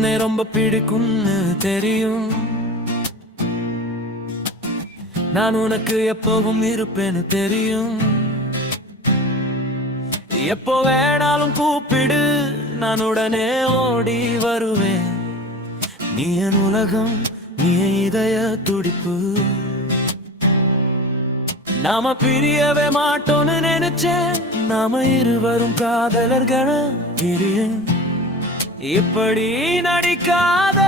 என்னை ரொம்ப பிடிக்கும்னு தெரியும். நான் உனக்கு எப்பவும் இருப்பேன்னு தெரியும். எப்போ வேணாலும் கூப்பிடு, நான் உடனே ஓடி வருவேன். நீ என் உலகம், நீ என் இதய துடிப்பு. நாம பிரியவே மாட்டோம்னு நினைச்சேன். நாம இருவரும் காதலர்கள். இப்படி நடிக்காத,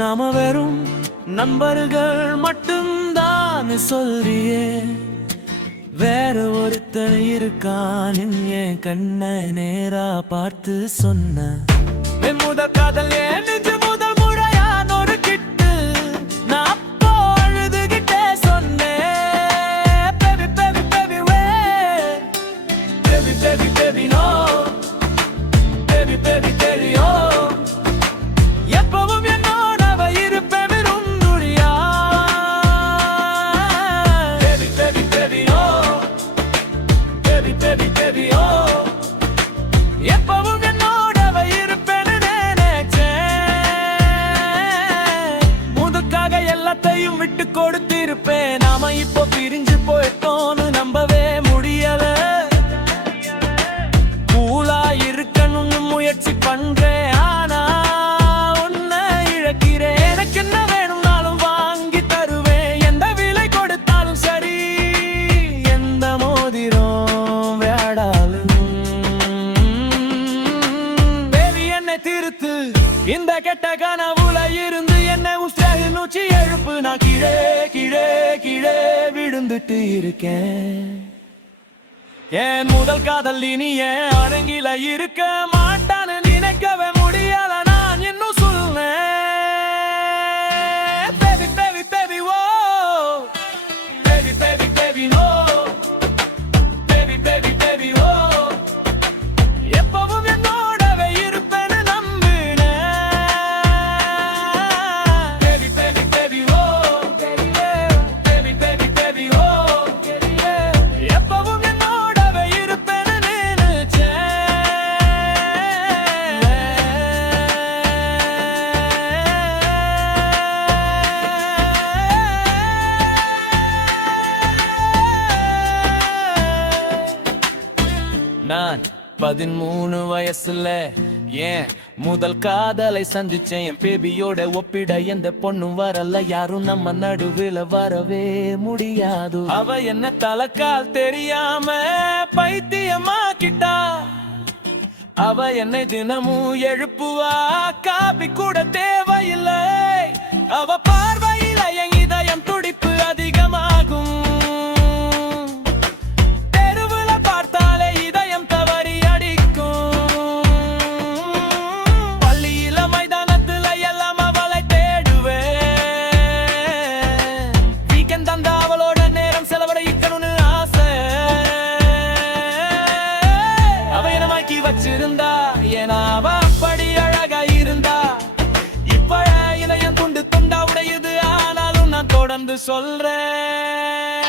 நாம வெறும் நண்பர்கள் மட்டும்தான் சொல்றியே. வேற ஒருத்தன் இருக்கான் என் கண்ணை நேரா பார்த்து சொன்ன. முதல் காதல் நெஞ்சு முதல் முறையான ஒரு கிட்டு. நான் அப்போ அழுதுகிட்டே சொன்னேன், baby baby baby wait, baby baby baby no, baby baby baby oh. எப்பவும் என்னோட இருப்பேன் வெறும் நொடியா. Baby baby baby oh, baby baby baby oh. எப்பவும் என்னோட இருப்பேன்னு நினைச்சேன். முதற்காக எல்லாத்தையும் விட்டு கொடுத்திருப்பேன். நாம இப்போ பிரிஞ்சு போயிட்டோன்னு நம்பவே முடியல. கூலா இருக்கணும்னு முயற்சி பண்றேன், ஆனா உன்னை இழக்கிறேன். எனக்கு என்ன வேணும்னாலும் வாங்கி தருவேன், எந்த விலை கொடுத்தாலும் சரி. எந்த மோதிரம் வேடாலும் திருத்து. இந்த கெட்ட கனவுல இருந்து என்ன உற்சாக நூச்சி எழுப்பு. நான் கீழே கீழே கீழே விழுந்துட்டு இருக்கேன். என் முதல் காதல் இனி என் அரங்கில இருக்க மாட்டான்னு நினைக்கவே முடியல. நான் இன்னும் சொல்றேன், baby baby baby oh, baby baby baby no, baby baby baby oh. எப்பவும் என்னோடவே இருப்பேன்னு நம்பினேன். Baby baby baby oh, baby baby baby oh. எப்பவும் என்னோடவே இருப்பேன்னு நினைச்சேன். நான் 13 வயசுல ஏன் முதல் காதலை சந்திச்சேன். என் பேபியோட ஒப்பிட எந்த பொண்ணும் வரல. யாரும் நம்ம நடுவில் வரவே முடியாது. அவ என்ன தலைக்கால் தெரியாம பைத்தியமாக்கிட்டா. அவ என்னை தினமும் எழுப்புவா, காபி கூட தேவையில்லை. அவ பார்வையில என் இதயம் துடிப்பு அதிகமாகும். வச்சிருந்தா ஏன்னா அவ அப்படி அழகா இருந்தா. இப்ப இதயம் துண்டு துண்டா உடையுது, ஆனாலும் நான் தொடர்ந்து சொல்றேன்.